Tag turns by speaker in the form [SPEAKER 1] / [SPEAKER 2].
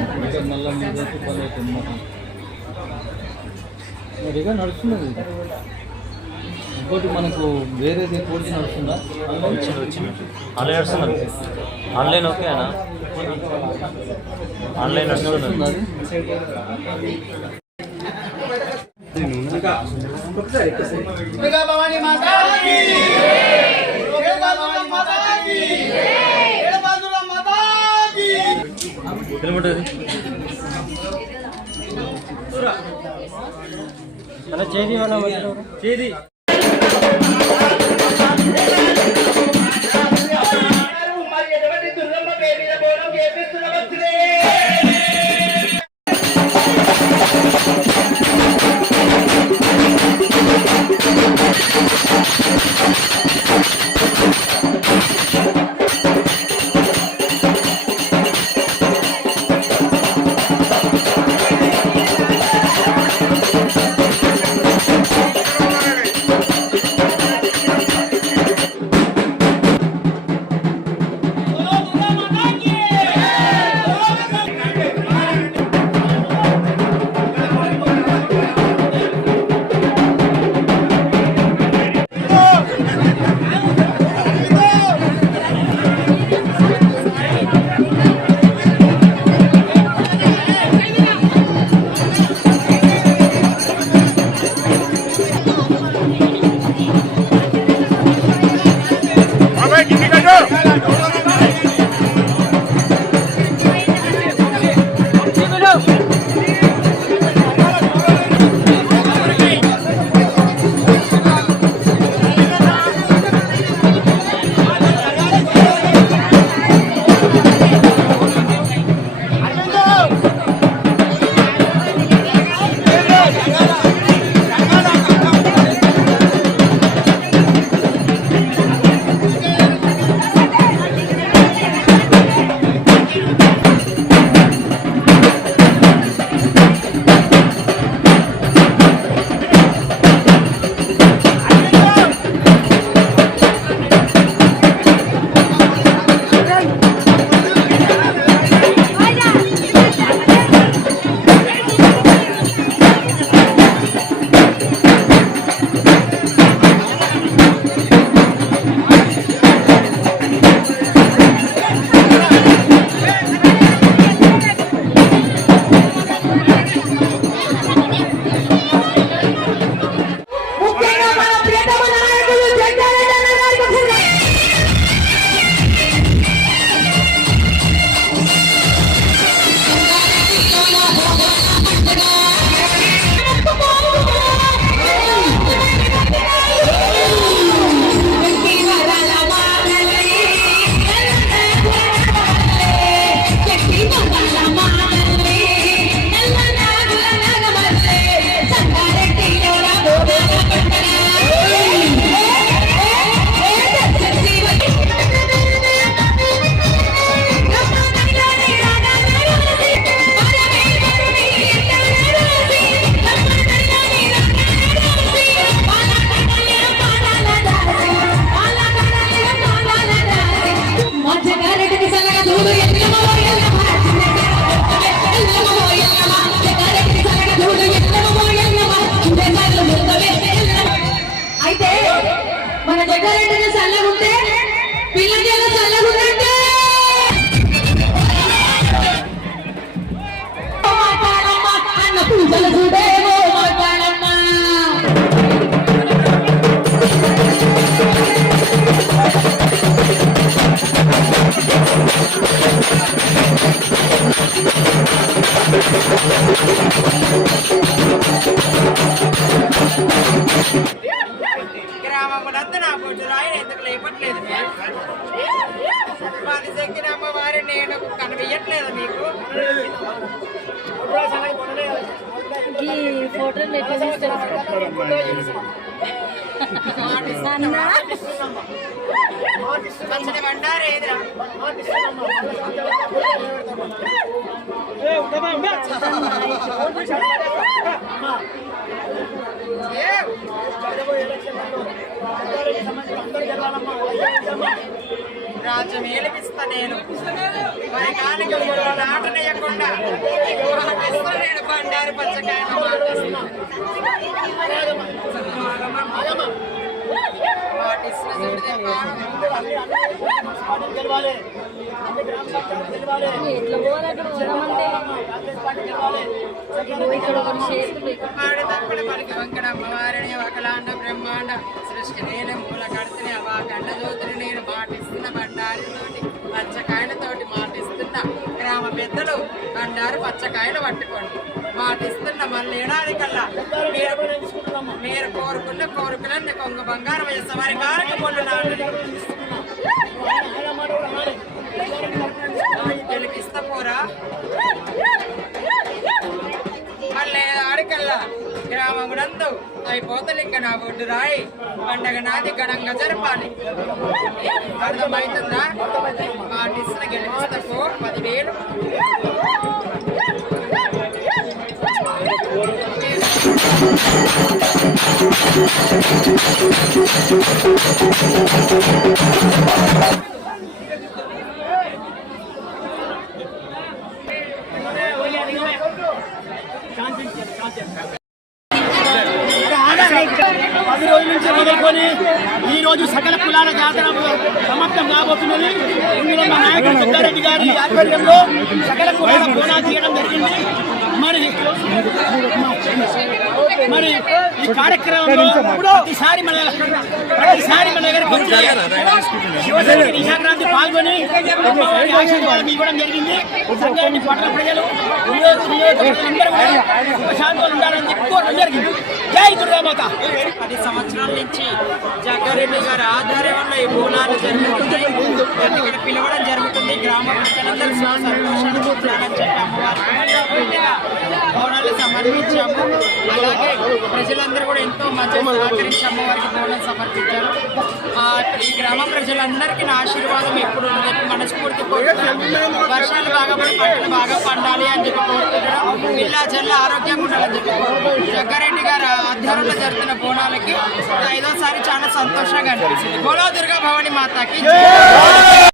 [SPEAKER 1] ఇంకా మళ్ళీ మీద పని అవుతుంది మరిగా నడుస్తున్నది. ఇంకోటి మనకు వేరేది జీ నడుస్తుందా?
[SPEAKER 2] వచ్చింది వచ్చింది. ఆన్లైన్ నడుస్తున్నది. ఆన్లైన్ ఓకేనా ఆన్లైన్ నడుస్తున్నది.
[SPEAKER 1] నడుస్తుంది అది
[SPEAKER 2] కిలోమీటర్ అలా చేది వాళ్ళ చేది.
[SPEAKER 3] మరి ఎటువంటి
[SPEAKER 4] Gracias. వారి శక్తిని అమ్మవారి నేను కనిపించట్లేదు మీకు అసలు బండారు ఏదిరా ఏ
[SPEAKER 5] రాజ్యం నేను. మరి కానిక నాటనేయకుండా నేను బండారు పచ్చకాయ మాటిస్తా
[SPEAKER 4] ఎట్లా పోవాలి అక్కడ పోదామంటే
[SPEAKER 5] అమ్మవారిని ఒకలాండ బ్రహ్మాండ సృష్టి నేను మూల కడితే అవా గండ జ్యోతిని నేను దారితోటి పచ్చకాయలతోటి మాటిస్తున్న గ్రామ పెద్దలు బండారు పచ్చకాయలు పట్టుకోండి. మాటిస్తున్న మళ్ళీ ఏడాది కల్లా మీరు మీరు కోరుకున్న కోరికలన్నీ కొంగ బంగారం వేసే వారి కారక పొల్లు గెలిపిస్తా పోరా? మళ్ళీ ఆడికల్లా గ్రామమునందు అవి అయిపోతలింక నా ఒడ్డు రాయి. పండగ నాది ఘనంగా జరపాలి. అర్థమవుతుందా మా మాటిస్తున్న గెలిపిస్తకు పదివేలు.
[SPEAKER 3] పది రోజుల నుంచి మొదలుకొని ఈ రోజు సకల కులాల జాతర సమాప్తం కాబోతున్నది. ఇందులో మా నాయకుడు సిద్ధారెడ్డి గారి ఆధ్వర్యంలో సకల కులాల బోనాలు తీయడం జరిగింది. మరి మరి ఈ కార్యక్రమంలో ప్రతిసారి మన ప్రతిసారి మన దగ్గరకు వచ్చి శివశక్తి పాల్గొని ఇవ్వడం జరిగింది. సంగారెడ్డి పట్టణ ప్రజలు అందరూ నియోజకవర్గందరూ కూడా సుఖశాంతులు ఉండాలని చెప్పి కోరడం జరిగింది. జై దుర్గామాత.
[SPEAKER 5] పది సంవత్సరాల నుంచి జగ్గారెడ్డి గారి ఆధ్వర్యంలో ఈ బోనాలు జరుగుతున్నాయి. ఇక్కడ పిలవడం జరుగుతుంది. గ్రామ ప్రజలందరూ సుఖ చూడాలని చెప్పి అమ్మవారు సమర్పించాము అలాగే ప్రజలందరూ కూడా ఎంతో మంచిగా సహకరించి అమ్మవారికి బోనం సమర్పించారు. ఆ, ఈ గ్రామ ప్రజలందరికీ నా ఆశీర్వాదం ఎప్పుడు ఉండదు. మనస్ఫూర్తి కోరుకుంటున్నాను వర్షాలు బాగా పడి పంటలు బాగా పండాలి అని చెప్పి కోరుకుంటున్నాం. పిల్ల జల్ల ఆరోగ్యంగా ఉండాలని చెప్పి. జగ్గారెడ్డి గారు ఆధ్వర్యంలో జరుగుతున్న బోనాలకి ఐదోసారి చాలా సంతోషంగా అనిపిస్తుంది. బోలో దుర్గా భవాని మాతాకి జై.